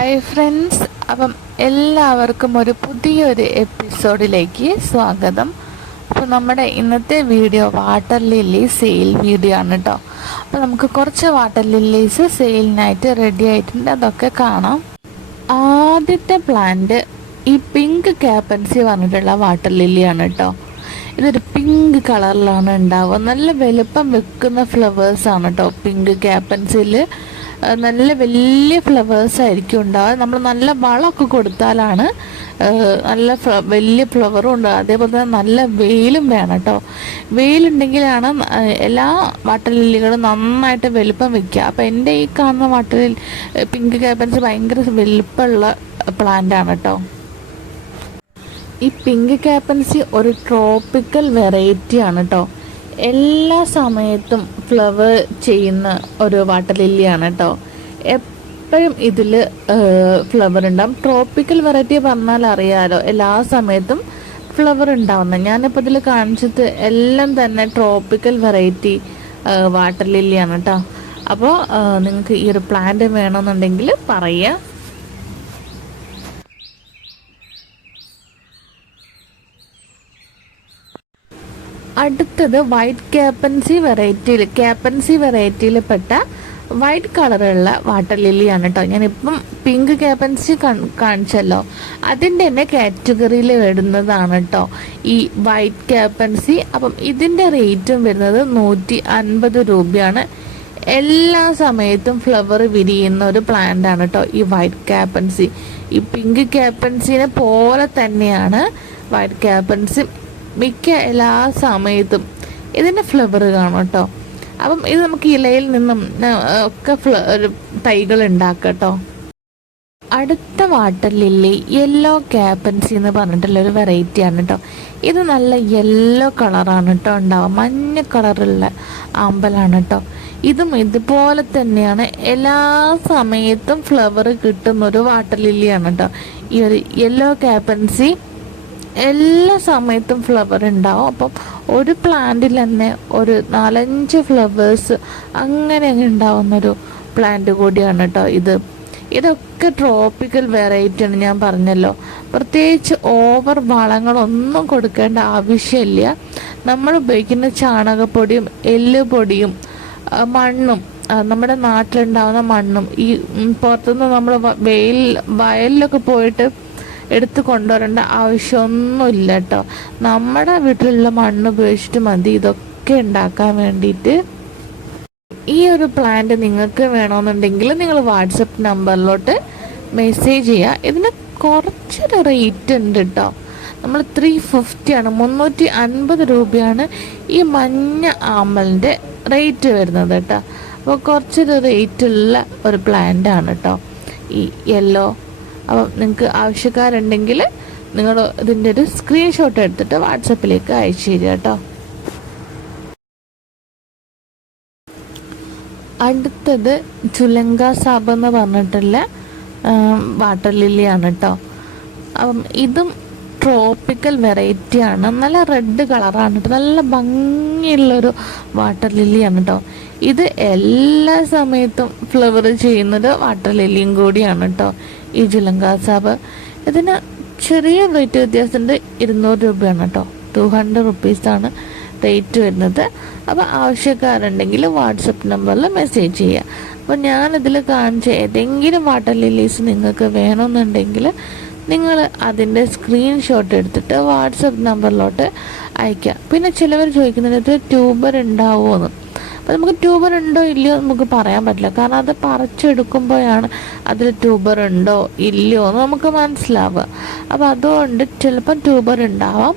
Hi friends അപ്പം എല്ലാവർക്കും ഒരു പുതിയൊരു എപ്പിസോഡിലേക്ക് സ്വാഗതം. അപ്പോൾ നമ്മുടെ ഇന്നത്തെ video water lily sale video ആണ് കേട്ടോ അപ്പോൾ നമുക്ക് കുറച്ച് വാട്ടർ ലില്ലീസ് സെയിലിനായിട്ട് റെഡി ആയിട്ടുണ്ട്. അതൊക്കെ കാണാം. ആദ്യത്തെ പ്ലാന്റ് ഈ പിങ്ക് ക്യാപ്പൻസി പറഞ്ഞിട്ടുള്ള വാട്ടർ ലില്ലിയാണ് കേട്ടോ ഇതൊരു പിങ്ക് കളറിലാണ് ഉണ്ടാവുക. നല്ല വലുപ്പം വെക്കുന്ന ഫ്ലവേഴ്സാണ് കേട്ടോ പിങ്ക് ക്യാപ്പൻസിൽ നല്ല വലിയ ഫ്ലവേഴ്സ് ആയിരിക്കും ഉണ്ടാവുക നമ്മൾ നല്ല വളമൊക്കെ കൊടുത്താലാണ് നല്ല വലിയ ഫ്ലവറും ഉണ്ടാവുക അതേപോലെ തന്നെ നല്ല വെയിലും വേണം കേട്ടോ. വെയിലുണ്ടെങ്കിലാണ് എല്ലാ വാട്ടർ ലില്ലികളും നന്നായിട്ട് വലുപ്പം വെക്കുക. അപ്പോൾ എന്റെ ഈ കാണുന്ന വാട്ടർ പിങ്ക് ക്യാബൻസ് ഭയങ്കര വലുപ്പമുള്ള പ്ലാന്റ് ആണ് കേട്ടോ. ഈ പിങ്ക് ക്യാപ്പൻസി ഒരു ട്രോപ്പിക്കൽ വെറൈറ്റി ആണ് കേട്ടോ. എല്ലാ സമയത്തും ഫ്ലവർ ചെയ്യുന്ന ഒരു വാട്ടർ ലില്ലിയാണ് കേട്ടോ എപ്പോഴും ഇതിൽ ഫ്ലവർ ഉണ്ടാവും. ട്രോപ്പിക്കൽ വെറൈറ്റി പറഞ്ഞാൽ അറിയാലോ എല്ലാ സമയത്തും ഫ്ലവർ ഉണ്ടാവുന്നത് ഞാനിപ്പോൾ ഇതിൽ കാണിച്ചത് എല്ലാം തന്നെ ട്രോപ്പിക്കൽ വെറൈറ്റി വാട്ടർ ലില്ലിയാണ് കേട്ടോ അപ്പോൾ നിങ്ങൾക്ക് ഈ ഒരു പ്ലാന്റ് വേണമെന്നുണ്ടെങ്കിൽ പറയുക അടുത്തത് വൈറ്റ് ക്യാപ്പൻസി വെറൈറ്റിയിൽ ക്യാപ്പൻസി വെറൈറ്റിയിൽ പെട്ട വൈറ്റ് കളറുള്ള വാട്ടർ ലില്ലിയാണ് കേട്ടോ ഞാനിപ്പം പിങ്ക് ക്യാപ്പൻസി കാണിച്ചല്ലോ. അതിന്റെ തന്നെ കാറ്റഗറിയിൽ വരുന്നതാണ് കേട്ടോ ഈ വൈറ്റ് ക്യാപ്പൻസി അപ്പം ഇതിന്റെ റേറ്റും വരുന്നത് നൂറ്റി അൻപത് രൂപയാണ്. എല്ലാ സമയത്തും ഫ്ലവർ വിരിയുന്ന ഒരു പ്ലാന്റ് ആണ് കേട്ടോ ഈ വൈറ്റ് ക്യാപ്പൻസി ഈ പിങ്ക് ക്യാപ്പൻസിനെ പോലെ തന്നെയാണ് വൈറ്റ് ക്യാപ്പൻസി മിക്ക എല്ലാ സമയത്തും ഇതിന്റെ ഫ്ലവർ കാണും കേട്ടോ. അപ്പം ഇത് നമുക്ക് ഇലയിൽ നിന്നും ഒക്കെ തൈകൾ ഉണ്ടാക്കാം കേട്ടോ. അടുത്ത വാട്ടർ ലില്ലി യെല്ലോ ക്യാപ്പൻസി എന്ന് പറഞ്ഞിട്ടുള്ള ഒരു വെറൈറ്റി ആണ് കേട്ടോ. ഇത് നല്ല യെല്ലോ കളറാണ് കേട്ടോ ഉണ്ടാവുക. മഞ്ഞ കളറുള്ള ആമ്പലാണ് കേട്ടോ. ഇതും ഇതുപോലെ തന്നെയാണ്. എല്ലാ സമയത്തും ഫ്ലവർ കിട്ടുന്ന ഒരു വാട്ടർ ലില്ലിയാണ് കേട്ടോ. ഈ ഒരു യെല്ലോ ക്യാപ്പൻസി എല്ലാ സമയത്തും ഫ്ലവർ ഉണ്ടാവും. അപ്പം ഒരു പ്ലാന്റിൽ തന്നെ ഒരു നാലഞ്ച് ഫ്ലവേഴ്സ് അങ്ങനെ അങ്ങ് ഉണ്ടാവുന്നൊരു പ്ലാന്റ് കൂടിയാണ് കേട്ടോ ഇത്. ഇതൊക്കെ ട്രോപ്പിക്കൽ വെറൈറ്റി ആണ് ഞാൻ പറഞ്ഞല്ലോ. പ്രത്യേകിച്ച് ഓവർ വളങ്ങളൊന്നും കൊടുക്കേണ്ട ആവശ്യമില്ല. നമ്മൾ ഉപയോഗിക്കുന്ന ചാണകപ്പൊടിയും എല്ലുപൊടിയും പൊടിയും മണ്ണും നമ്മുടെ നാട്ടിലുണ്ടാവുന്ന മണ്ണും ഈ പുറത്തുനിന്ന് നമ്മൾ വെയിൽ വയലിലൊക്കെ പോയിട്ട് എടുത്ത് കൊണ്ടുവരേണ്ട ആവശ്യമൊന്നുമില്ല കേട്ടോ നമ്മുടെ വീട്ടിലുള്ള മണ്ണ് ഉപയോഗിച്ചിട്ട് മതി. ഇതൊക്കെ ഉണ്ടാക്കാൻ വേണ്ടിയിട്ട് ഈ ഒരു പ്ലാന്റ് നിങ്ങൾക്ക് വേണമെന്നുണ്ടെങ്കിൽ നിങ്ങൾ വാട്സപ്പ് നമ്പറിലോട്ട് മെസ്സേജ് ചെയ്യുക. ഇതിന് കുറച്ചൊരു റേറ്റ് ഉണ്ട് കേട്ടോ നമ്മൾ ത്രീ ഫിഫ്റ്റിയാണ് മുന്നൂറ്റി അൻപത് രൂപയാണ് ഈ മഞ്ഞ ആമലിന്റെ റേറ്റ് വരുന്നത് കേട്ടോ അപ്പോൾ കുറച്ചൊരു റേറ്റുള്ള ഒരു പ്ലാന്റ് ആണ് കേട്ടോ ഈ യെല്ലോ അപ്പം നിങ്ങൾക്ക് ആവശ്യക്കാരുണ്ടെങ്കിൽ നിങ്ങൾ ഇതിന്റെ ഒരു സ്ക്രീൻഷോട്ട് എടുത്തിട്ട് വാട്സപ്പിലേക്ക് അയച്ചു തരിക കേട്ടോ. അടുത്തത് ചുലങ്ക സാബ് എന്ന് പറഞ്ഞിട്ടുള്ള വാട്ടർ ലില്ലിയാണ് കേട്ടോ. അപ്പം ഇതും ട്രോപ്പിക്കൽ വെറൈറ്റി ആണ്. നല്ല റെഡ് കളറാണ് കേട്ടോ. നല്ല ഭംഗിയുള്ളൊരു വാട്ടർ ലില്ലിയാണ് കേട്ടോ. ഇത് എല്ലാ സമയത്തും ഫ്ലവർ ചെയ്യുന്നത് വാട്ടർ ലില്ലിയും കൂടിയാണ് കേട്ടോ. ഈ ജിലങ്ക സാബ്. ഇതിന് ചെറിയ റേറ്റ് വ്യത്യാസമുണ്ട് ഇരുന്നൂറ് രൂപയാണ് കേട്ടോ. ടു ഹൺഡ്രഡ് റുപ്പീസാണ് റേറ്റ് വരുന്നത്. അപ്പോൾ ആവശ്യക്കാരുണ്ടെങ്കിൽ വാട്സപ്പ് നമ്പറിൽ മെസ്സേജ് ചെയ്യുക അപ്പോൾ ഞാനിതിൽ കാണിച്ച ഏതെങ്കിലും വാട്ടർ ലില്ലീസ് നിങ്ങൾക്ക് വേണമെന്നുണ്ടെങ്കിൽ നിങ്ങൾ അതിന്റെ സ്ക്രീൻഷോട്ട് എടുത്തിട്ട് വാട്സപ്പ് നമ്പറിലോട്ട് അയക്കുക പിന്നെ ചിലവർ ചോദിക്കുന്നുണ്ട് ട്യൂബർ ഉണ്ടാവുമോ അപ്പോൾ നമുക്ക് ട്യൂബർ ഉണ്ടോ ഇല്ലയോ നമുക്ക് പറയാൻ പറ്റില്ല. കാരണം അത് പറിച്ചെടുക്കുമ്പോഴാണ് അതിൽ ട്യൂബർ ഉണ്ടോ ഇല്ലയോ എന്ന് നമുക്ക് മനസ്സിലാവുക. അപ്പോൾ അതുകൊണ്ട് ചിലപ്പം ട്യൂബർ ഉണ്ടാവാം.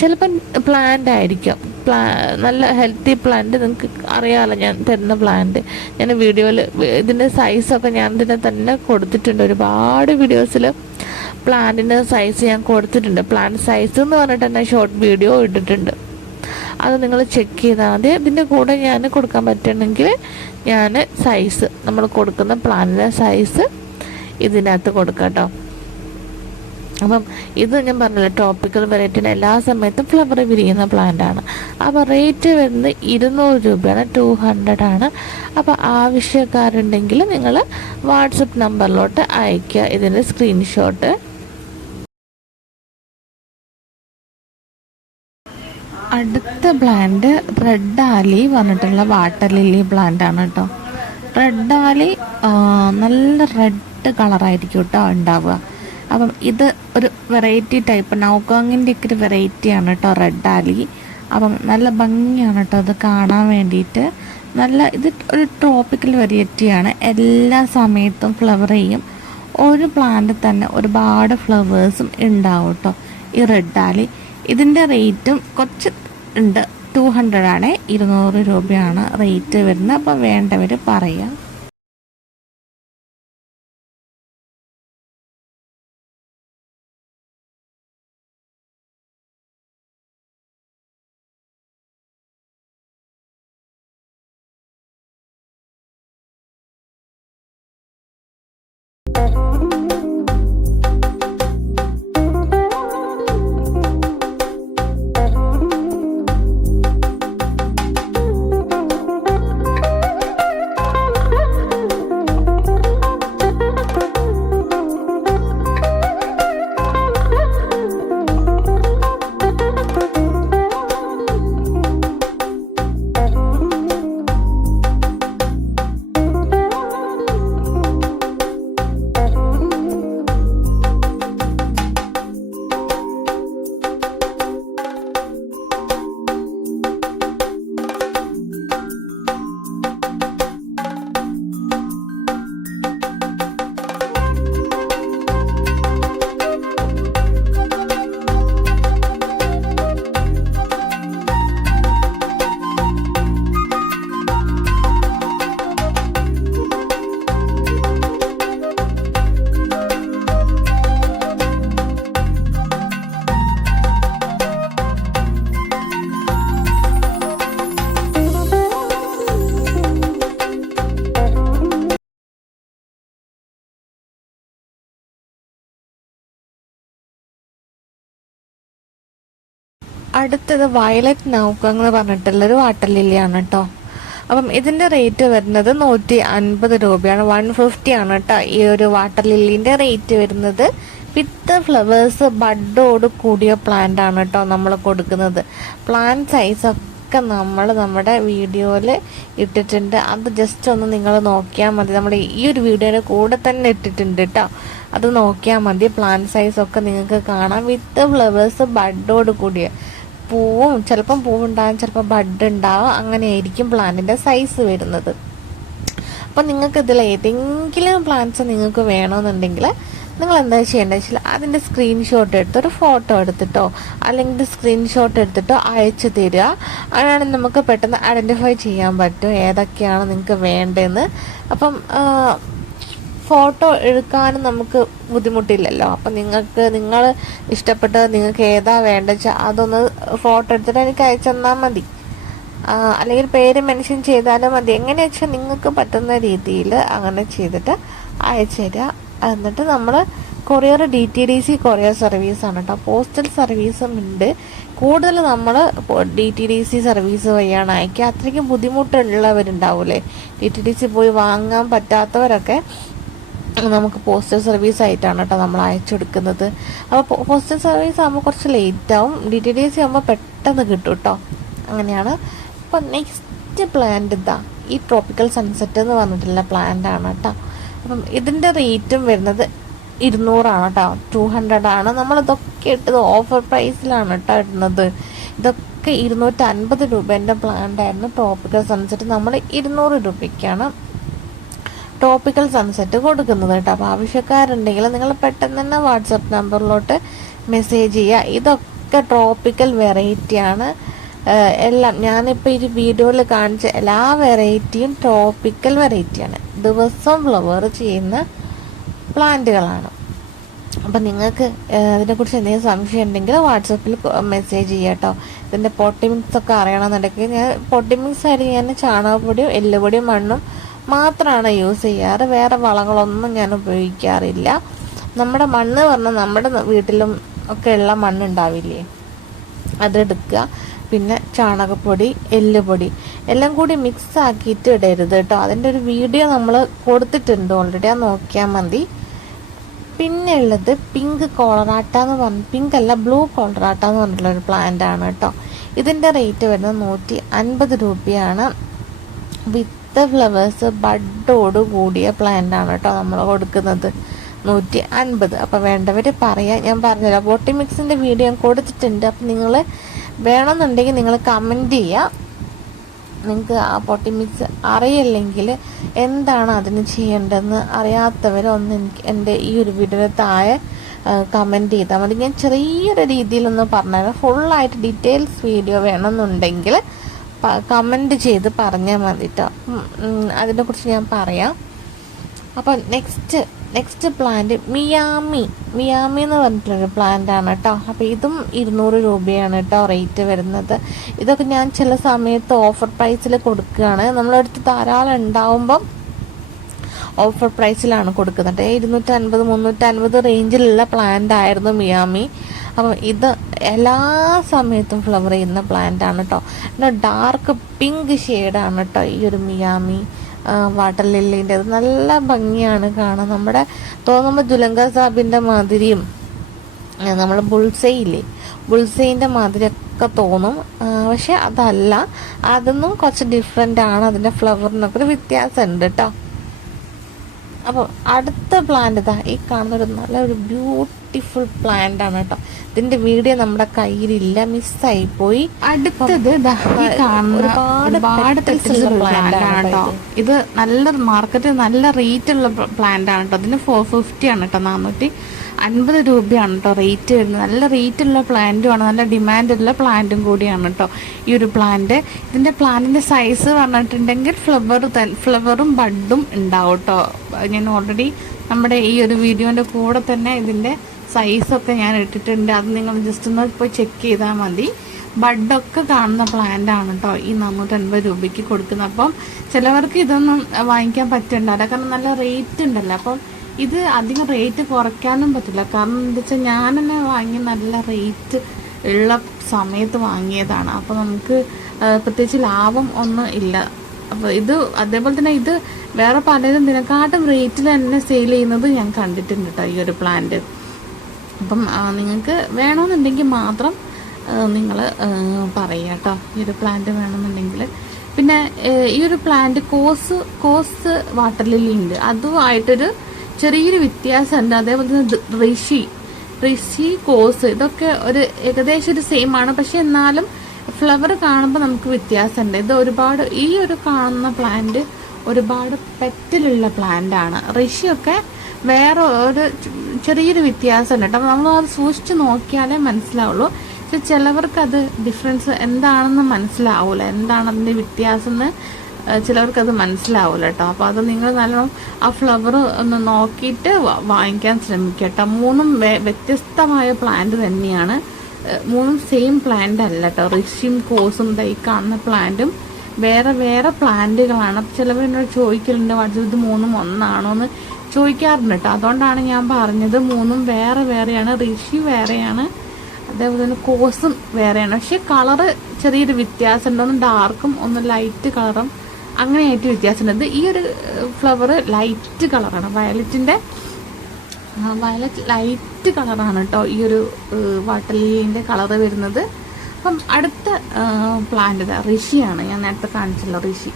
ചിലപ്പം പ്ലാന്റ് ആയിരിക്കും. പ്ലാ നല്ല ഹെൽത്തി പ്ലാന്റ് നിങ്ങൾക്ക് അറിയാമല്ലോ ഞാൻ തരുന്ന പ്ലാന്റ് ഞാൻ വീഡിയോയിൽ ഇതിന്റെ സൈസൊക്കെ ഞാൻ ഇതിനെ തന്നെ കൊടുത്തിട്ടുണ്ട്. ഒരുപാട് വീഡിയോസിൽ പ്ലാന്റിന്റെ സൈസ് ഞാൻ കൊടുത്തിട്ടുണ്ട്. പ്ലാന്റ് സൈസ് എന്ന് പറഞ്ഞിട്ട് തന്നെ ഷോർട്ട് വീഡിയോ ഇട്ടിട്ടുണ്ട്. അത് നിങ്ങൾ ചെക്ക് ചെയ്താൽ മതി. ഇതിന്റെ കൂടെ ഞാൻ കൊടുക്കാൻ പറ്റണമെങ്കിൽ ഞാൻ സൈസ് നമ്മൾ കൊടുക്കുന്ന പ്ലാനിലെ സൈസ് ഇതിനകത്ത് കൊടുക്കാം കേട്ടോ. അപ്പം ഇത് ഞാൻ പറഞ്ഞില്ല ടോപ്പിക്കൽ വെറൈറ്റിയുടെ എല്ലാ സമയത്തും ഫ്ലവർ വിരിയുന്ന പ്ലാന്റ് ആണ്. അപ്പോൾ റേറ്റ് വരുന്നത് ഇരുന്നൂറ് രൂപയാണ് ടു ഹൺഡ്രഡ് ആണ്. അപ്പോൾ ആവശ്യക്കാരുണ്ടെങ്കിൽ നിങ്ങൾ വാട്സപ്പ് നമ്പറിലോട്ട് അയയ്ക്കുക ഇതിന്റെ സ്ക്രീൻഷോട്ട് അടുത്ത പ്ലാന്റ് റെഡ് ആലി വന്നിട്ടുള്ള വാട്ടർ ലില്ലി പ്ലാന്റ് ആണ് കേട്ടോ റെഡ് ആലി നല്ല റെഡ് കളറായിരിക്കും കേട്ടോ ഉണ്ടാവുക. അപ്പം ഇത് ഒരു വെറൈറ്റി ടൈപ്പ് നൗകോങ്ങിന്റെ ഒക്കെ ഒരു വെറൈറ്റിയാണ് കേട്ടോ റെഡ് ആലി അപ്പം നല്ല ഭംഗിയാണ് കേട്ടോ അത് കാണാൻ വേണ്ടിയിട്ട്. നല്ല ഇത് ഒരു ട്രോപ്പിക്കൽ വെറൈറ്റിയാണ് എല്ലാ സമയത്തും ഫ്ലവർ ചെയ്യും. ഒരു പ്ലാന്റ് തന്നെ ഒരുപാട് ഫ്ലവേഴ്സും ഉണ്ടാവും കേട്ടോ ഈ റെഡ് ആലി ഇതിന്റെ റേറ്റും കുറച്ച് ഉണ്ട്. ടു ഹൺഡ്രഡ് ആണ്. ഇരുന്നൂറ് രൂപയാണ് റേറ്റ് വരുന്നത്. അപ്പോൾ വേണ്ടവർ പറയാം. അടുത്തത് വയലറ്റ് നൗക്ക എന്ന് പറഞ്ഞിട്ടുള്ളൊരു വാട്ടർ ലില്ലിയാണ് കേട്ടോ അപ്പം ഇതിന്റെ റേറ്റ് വരുന്നത് നൂറ്റി അൻപത് രൂപയാണ്. വൺ ഫിഫ്റ്റി ആണ് കേട്ടോ ഈ ഒരു വാട്ടർ ലില്ലിന്റെ റേറ്റ് വരുന്നത്. വിത്ത് ഫ്ലവേഴ്സ് ബഡോട് കൂടിയ പ്ലാന്റ് ആണ് കേട്ടോ നമ്മൾ കൊടുക്കുന്നത്. പ്ലാന്റ് സൈസ് ഒക്കെ നമ്മൾ നമ്മുടെ വീഡിയോയിൽ ഇട്ടിട്ടുണ്ട്. അത് ജസ്റ്റ് ഒന്ന് നിങ്ങൾ നോക്കിയാൽ മതി. നമ്മുടെ ഈ ഒരു വീഡിയോയുടെ കൂടെ തന്നെ ഇട്ടിട്ടുണ്ട് കേട്ടോ അത് നോക്കിയാൽ മതി. പ്ലാന്റ് സൈസ് ഒക്കെ നിങ്ങൾക്ക് കാണാം. വിത്ത് ഫ്ലവേഴ്സ് ബഡോട് കൂടിയ. പൂവും ചിലപ്പം പൂവുണ്ടാകും ചിലപ്പോൾ ബഡ് ഉണ്ടാവും അങ്ങനെയായിരിക്കും പ്ലാന്റിന്റെ സൈസ് വരുന്നത്. അപ്പം നിങ്ങൾക്ക് ഇതിൽ ഏതെങ്കിലും പ്ലാന്റ്സ് നിങ്ങൾക്ക് വേണമെന്നുണ്ടെങ്കിൽ നിങ്ങൾ എന്താ ചെയ്യേണ്ടത് വെച്ചാൽ അതിന്റെ സ്ക്രീൻഷോട്ട് എടുത്ത് ഒരു ഫോട്ടോ എടുത്തിട്ടോ അല്ലെങ്കിൽ സ്ക്രീൻഷോട്ട് എടുത്തിട്ടോ അയച്ചു തരിക. അങ്ങനെയാണ് നമുക്ക് പെട്ടെന്ന് ഐഡന്റിഫൈ ചെയ്യാൻ പറ്റും ഏതൊക്കെയാണ് നിങ്ങൾക്ക് വേണ്ടതെന്ന്. അപ്പം ഫോട്ടോ എടുക്കാനും നമുക്ക് ബുദ്ധിമുട്ടില്ലല്ലോ. അപ്പം നിങ്ങൾക്ക് നിങ്ങൾ ഇഷ്ടപ്പെട്ടത് നിങ്ങൾക്ക് ഏതാ വേണ്ടത് അതൊന്ന് ഫോട്ടോ എടുത്തിട്ട് എനിക്ക് അയച്ചെന്നാൽ മതി. അല്ലെങ്കിൽ പേര് മെൻഷൻ ചെയ്താലും മതി. എങ്ങനെ വെച്ചാൽ നിങ്ങൾക്ക് പറ്റുന്ന രീതിയിൽ അങ്ങനെ ചെയ്തിട്ട് അയച്ചു തരിക എന്നിട്ട് നമ്മൾ courier D T D C courier സർവീസാണ് കേട്ടോ പോസ്റ്റൽ സർവീസും ഉണ്ട്. കൂടുതൽ നമ്മൾ D T D C service വഴിയാണ് അയക്കുക. അത്രയ്ക്കും ബുദ്ധിമുട്ടുള്ളവരുണ്ടാവൂലേ? ഡി ടി ഡി സി പോയി വാങ്ങാൻ പറ്റാത്തവരൊക്കെ നമുക്ക് പോസ്റ്റൽ സർവീസ് ആയിട്ടാണ് കേട്ടോ നമ്മൾ അയച്ചു കൊടുക്കുന്നത് അപ്പോൾ പോസ്റ്റൽ സർവീസ് ആകുമ്പോൾ കുറച്ച് ലേറ്റ് ആവും. ഡി ടി ഡി സി ആകുമ്പോൾ പെട്ടെന്ന് കിട്ടും കേട്ടോ അങ്ങനെയാണ്. അപ്പോൾ നെക്സ്റ്റ് പ്ലാന്റ് ഇതാ. ഈ ട്രോപ്പിക്കൽ സൺസെറ്റ് എന്ന് പറഞ്ഞിട്ടുള്ള പ്ലാന്റ് ആണ് കേട്ടോ അപ്പം ഇതിന്റെ റേറ്റും വരുന്നത് ഇരുന്നൂറാണ് കേട്ടോ ടു ഹൺഡ്രഡ് ആണ്. നമ്മളിതൊക്കെ ഇട്ടത് ഓഫർ പ്രൈസിലാണ് കേട്ടോ ഇടുന്നത്. ഇതൊക്കെ ഇരുന്നൂറ്റി അൻപത് രൂപേന്റെ പ്ലാന്റ് ആയിരുന്നു ട്രോപ്പിക്കൽ സൺസെറ്റ് നമ്മൾ ഇരുന്നൂറ് രൂപയ്ക്കാണ് ടോപ്പിക്കൽ സൺസെറ്റ് കൊടുക്കുന്നത് കേട്ടോ. അപ്പോൾ ആവശ്യക്കാരുണ്ടെങ്കിൽ നിങ്ങൾ പെട്ടെന്ന് തന്നെ വാട്സപ്പ് നമ്പറിലോട്ട് മെസ്സേജ് ചെയ്യുക. ഇതൊക്കെ ട്രോപ്പിക്കൽ വെറൈറ്റിയാണ് എല്ലാം ഞാനിപ്പോൾ ഈ വീഡിയോയിൽ കാണിച്ച എല്ലാ വെറൈറ്റിയും ട്രോപ്പിക്കൽ വെറൈറ്റിയാണ് ദിവസം ഫ്ലവർ ചെയ്യുന്ന പ്ലാന്റുകളാണ്. അപ്പം നിങ്ങൾക്ക് അതിനെക്കുറിച്ച് എന്തെങ്കിലും സംശയം ഉണ്ടെങ്കിൽ വാട്സപ്പിൽ മെസ്സേജ് ചെയ്യാം കേട്ടോ. ഇതിന്റെ പൊട്ടിമിക്സ് ഒക്കെ അറിയണമെന്നുണ്ടെങ്കിൽ ഞാൻ പൊട്ടിമിക്സ് ആയിട്ട് ഞാൻ ചാണകപ്പൊടിയും എല്ലുപൊടിയും മണ്ണും മാത്രമാണ് യൂസ് ചെയ്യാറ്. വേറെ വളങ്ങളൊന്നും ഞാൻ ഉപയോഗിക്കാറില്ല. നമ്മുടെ മണ്ണ് പറഞ്ഞാൽ നമ്മുടെ വീട്ടിലും ഒക്കെ ഉള്ള മണ്ണുണ്ടാവില്ലേ? അതെടുക്കുക. പിന്നെ ചാണകപ്പൊടി എല്ലുപൊടി എല്ലാം കൂടി മിക്സ് ആക്കിയിട്ട് ഇടരുത് കേട്ടോ. അതിന്റെ ഒരു വീഡിയോ നമ്മൾ കൊടുത്തിട്ടുണ്ട് ഓൾറെഡി. അത് നോക്കിയാൽ മതി. പിന്നെ ഉള്ളത് പിങ്ക് കോളറാട്ട എന്ന് പറഞ്ഞ പിങ്ക് അല്ല ബ്ലൂ കോളറാട്ട എന്ന് പറഞ്ഞിട്ടുള്ള ഒരു പ്ലാന്റ് ആണ് കേട്ടോ. ഇതിന്റെ റേറ്റ് വരുന്നത് നൂറ്റി അൻപത് രൂപയാണ്. വിത്ത് ഫ്ലവേഴ്സ് ബഡോട് കൂടിയ പ്ലാന്റ് ആണ് കേട്ടോ നമ്മൾ കൊടുക്കുന്നത്. നൂറ്റി അൻപത്. അപ്പോൾ വേണ്ടവർ പറയാം. ഞാൻ പറഞ്ഞല്ലോ ബോട്ടി മിക്സിന്റെ വീഡിയോ ഞാൻ കൊടുത്തിട്ടുണ്ട്. അപ്പം നിങ്ങൾ വേണമെന്നുണ്ടെങ്കിൽ നിങ്ങൾ കമന്റ് ചെയ്യുക നിങ്ങൾക്ക് ആ പൊട്ടി മിക്സ് അറിയില്ലെങ്കിൽ എന്താണ് അതിന് ചെയ്യേണ്ടതെന്ന് അറിയാത്തവരൊന്ന് എനിക്ക് എന്റെ ഈ ഒരു വീഡിയോ താഴെ കമന്റ് ചെയ്താൽ മതി. ഞാൻ ചെറിയൊരു രീതിയിലൊന്ന് പറഞ്ഞുതരാം. ഫുള്ളായിട്ട് ഡീറ്റെയിൽസ് വീഡിയോ വേണമെന്നുണ്ടെങ്കിൽ കമന്റ് ചെയ്ത് പറഞ്ഞാൽ മതി കേട്ടോ അതിനെക്കുറിച്ച് ഞാൻ പറയാം. അപ്പോൾ next next plant Miami. Miami എന്ന് പറഞ്ഞിട്ടുള്ളൊരു പ്ലാന്റ് ആണ് കേട്ടോ അപ്പോൾ ഇതും ഇരുന്നൂറ് രൂപയാണ് കേട്ടോ റേറ്റ് വരുന്നത്. ഇതൊക്കെ ഞാൻ ചില സമയത്ത് ഓഫർ പ്രൈസിൽ കൊടുക്കുകയാണ്. നമ്മളടുത്ത് ധാരാളം ഉണ്ടാവുമ്പം ഓഫർ പ്രൈസിലാണ് കൊടുക്കുന്നത്. ഇരുന്നൂറ്റി അൻപത് മുന്നൂറ്റി അൻപത് റേഞ്ചിലുള്ള പ്ലാന്റ് ആയിരുന്നു മിയാമി. അപ്പം ഇത് എല്ലാ സമയത്തും ഫ്ലവർ ചെയ്യുന്ന പ്ലാന്റ് ആണ് കേട്ടോ ഡാർക്ക് പിങ്ക് ഷെയ്ഡാണ് കേട്ടോ ഈ ഒരു മിയാമി വാട്ടർ ലില്ലിന്റെ നല്ല ഭംഗിയാണ് കാണാൻ. നമ്മുടെ തോന്നുമ്പോൾ ജുലങ്ക സാബിന്റെ മാതിരിയും നമ്മൾ ബുൾസൈയില്ലേ ബുൾസൈന്റെ മാതിരിയൊക്കെ തോന്നും. പക്ഷെ അതല്ല. അതൊന്നും കുറച്ച് ഡിഫറെന്റ് ആണ്. അതിന്റെ ഫ്ലവറിനൊക്കെ ഒരു വ്യത്യാസമുണ്ട് കേട്ടോ അപ്പോൾ അടുത്ത പ്ലാന്റ് ഇതാ ഈ കാണുന്നൊരു നല്ലൊരു ബ്യൂട്ടിഫുൾ പ്ലാന്റ് ആണ് കേട്ടോ. ഇതിന്റെ വീഡിയോ നമ്മുടെ കയ്യിലില്ല മിസ്സായി പോയി അടുത്തത് ഒരുപാട് പ്ലാന്റ് ആണ് കേട്ടോ. ഇത്. നല്ല മാർക്കറ്റിൽ നല്ല റേറ്റ് ഉള്ള പ്ലാന്റ് ആണ് കേട്ടോ. ഇതിന് ഫോർ ഫിഫ്റ്റി ആണ് കേട്ടോ നാനൂറ്റി അൻപത് രൂപയാണ് കേട്ടോ റേറ്റ് വരുന്നത്. നല്ല റേറ്റ് ഉള്ള പ്ലാന്റുമാണ് നല്ല ഡിമാൻഡുള്ള പ്ലാന്റും കൂടിയാണ് കേട്ടോ ഈ ഒരു പ്ലാന്റ് ഇതിന്റെ പ്ലാന്റിന്റെ സൈസ് പറഞ്ഞിട്ടുണ്ടെങ്കിൽ ഫ്ലവർ ഫ്ലവറും ബഡും ഉണ്ടാവും കേട്ടോ ഞാൻ ഓൾറെഡി നമ്മുടെ ഈ ഒരു വീഡിയോന്റെ കൂടെ തന്നെ ഇതിന്റെ സൈസൊക്കെ ഞാൻ ഇട്ടിട്ടുണ്ട്. അത് നിങ്ങൾ ജസ്റ്റ് ഒന്ന് പോയി ചെക്ക് ചെയ്താൽ മതി. ബഡൊക്കെ കാണുന്ന പ്ലാന്റ് ആണ് കേട്ടോ ഈ നാനൂറ്റൻപത് രൂപയ്ക്ക് കൊടുക്കുന്നത്. അപ്പം ചിലവർക്ക് ഇതൊന്നും വാങ്ങിക്കാൻ പറ്റുന്നുണ്ടല്ലോ കാരണം നല്ല റേറ്റ് ഉണ്ടല്ലോ. അപ്പം ഇത് അധികം റേറ്റ് കുറയ്ക്കാനും പറ്റില്ല. കാരണം എന്താ വെച്ചാൽ ഞാൻ തന്നെ വാങ്ങി നല്ല റേറ്റ് ഉള്ള സമയത്ത് വാങ്ങിയതാണ്. അപ്പോൾ നമുക്ക് പ്രത്യേകിച്ച് ലാഭം ഒന്നും ഇല്ല. അപ്പോൾ ഇത് അതേപോലെ തന്നെ ഇത് വേറെ പലരും ഇതിനെക്കാട്ടും റേറ്റിൽ തന്നെ സെയിൽ ചെയ്യുന്നത് ഞാൻ കണ്ടിട്ടുണ്ട് കേട്ടോ ഈ ഒരു പ്ലാന്റ് അപ്പം നിങ്ങൾക്ക് വേണമെന്നുണ്ടെങ്കിൽ മാത്രം നിങ്ങൾ പറയുക കേട്ടോ ഈ ഒരു പ്ലാന്റ് വേണമെന്നുണ്ടെങ്കിൽ പിന്നെ ഈ ഒരു പ്ലാന്റ് കോസ് കോസ് വാട്ടർ ലില്ലി ഉണ്ട്. അതുമായിട്ടൊരു ചെറിയൊരു വ്യത്യാസമുണ്ട്. അതേപോലെ തന്നെ ഋഷി ഋഷി കോസ് ഇതൊക്കെ ഒരു ഏകദേശം ഒരു സെയിം ആണ്. പക്ഷെ എന്നാലും ഫ്ലവർ കാണുമ്പോൾ നമുക്ക് വ്യത്യാസമുണ്ട്. ഇത് ഒരുപാട് ഈ ഒരു കാണുന്ന പ്ലാന്റ് ഒരുപാട് പെറ്റിലുള്ള പ്ലാന്റ് ആണ്. ഋഷിയൊക്കെ വേറെ ഒരു ചെറിയൊരു വ്യത്യാസമുണ്ട് കേട്ടോ. നമ്മൾ അത് സൂക്ഷിച്ച് നോക്കിയാലേ മനസ്സിലാവുള്ളൂ. പക്ഷെ ചിലവർക്ക് അത് ഡിഫറൻസ് എന്താണെന്ന് മനസ്സിലാവൂല. എന്താണ് അതിന്റെ വ്യത്യാസം എന്ന് ചിലവർക്കത് മനസ്സിലാവില്ല കേട്ടോ അപ്പോൾ അത് നിങ്ങൾ നല്ലോണം ആ ഫ്ലവർ ഒന്ന് നോക്കിയിട്ട് വാങ്ങിക്കാൻ ശ്രമിക്കുക കേട്ടോ മൂന്നും വ്യത്യസ്തമായ പ്ലാന്റ് തന്നെയാണ്. മൂന്നും സെയിം പ്ലാന്റ് അല്ല കേട്ടോ റിഷ്യും കോസും തൈ കാണുന്ന പ്ലാന്റും വേറെ വേറെ പ്ലാന്റുകളാണ് ചിലവർ എന്നോട് ചോദിക്കലുണ്ട് വാട്സപ്പ് ഇത് മൂന്നും ഒന്നാണോ? എന്ന് ചോദിക്കാറുണ്ട് കേട്ടോ അതുകൊണ്ടാണ് ഞാൻ പറഞ്ഞത് മൂന്നും വേറെ വേറെയാണ്. ഋഷി വേറെയാണ്. അതേപോലെ തന്നെ കോസും വേറെയാണ്. പക്ഷെ കളറ് ചെറിയൊരു വ്യത്യാസമുണ്ട്. ഒന്ന് ഡാർക്കും ഒന്ന് ലൈറ്റ് കളറും അങ്ങനെയായിട്ട് വ്യത്യാസമുണ്ട്. ഈ ഒരു ഫ്ലവർ ലൈറ്റ് കളറാണ് വയലറ്റിന്റെ വയലറ്റ് ലൈറ്റ് കളറാണ് കേട്ടോ ഈ ഒരു വാട്ടലിന്റെ കളറ് വരുന്നത്. അപ്പം അടുത്ത പ്ലാന്റ് ഋഷിയാണ്. ഞാൻ നേരത്തെ കാണിച്ചല്ലോ ഋഷി.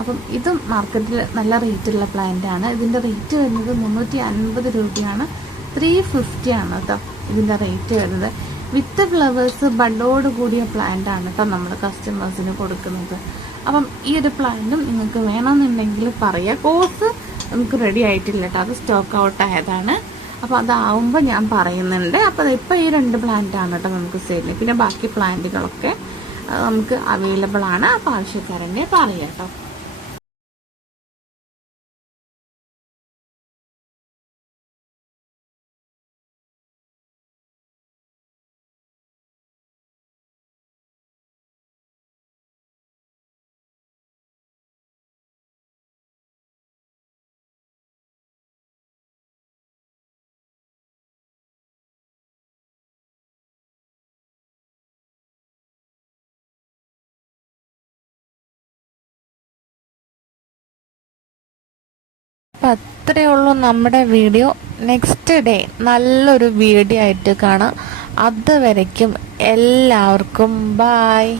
അപ്പം ഇതും മാർക്കറ്റിൽ നല്ല റേറ്റുള്ള പ്ലാന്റ് ആണ്. ഇതിന്റെ റേറ്റ് വരുന്നത് മുന്നൂറ്റി അൻപത് രൂപയാണ്. ത്രീ ഫിഫ്റ്റി ആണ് കേട്ടോ ഇതിന്റെ റേറ്റ് വരുന്നത്. വിത്ത് ഫ്ലവേഴ്സ് ബഡോട് കൂടിയ പ്ലാന്റ് ആണ് കേട്ടോ നമ്മുടെ കസ്റ്റമേഴ്സിന് കൊടുക്കുന്നത്. അപ്പം ഈ ഒരു പ്ലാന്റും നിങ്ങൾക്ക് വേണമെന്നുണ്ടെങ്കിൽ പറയാം. കോഴ്സ് നമുക്ക് റെഡി ആയിട്ടില്ല കേട്ടോ അത് സ്റ്റോക്ക് ഔട്ട് ആയതാണ്. അപ്പോൾ അതാവുമ്പോൾ ഞാൻ പറയുന്നുണ്ട്. അപ്പോൾ ഇപ്പോൾ ഈ രണ്ട് പ്ലാന്റ് ആണ് കേട്ടോ നമുക്ക് സെയിൽ പിന്നെ ബാക്കി പ്ലാന്റുകളൊക്കെ നമുക്ക് അവൈലബിൾ ആണ്. അപ്പോൾ ആവശ്യക്കാരനെ പറയാം കേട്ടോ അപ്പം അത്രയേ ഉള്ളൂ നമ്മുടെ വീഡിയോ. നെക്സ്റ്റ് ഡേ നല്ലൊരു വീഡിയോ ആയിട്ട് കാണാം. അതുവരയ്ക്കും എല്ലാവർക്കും ബായ്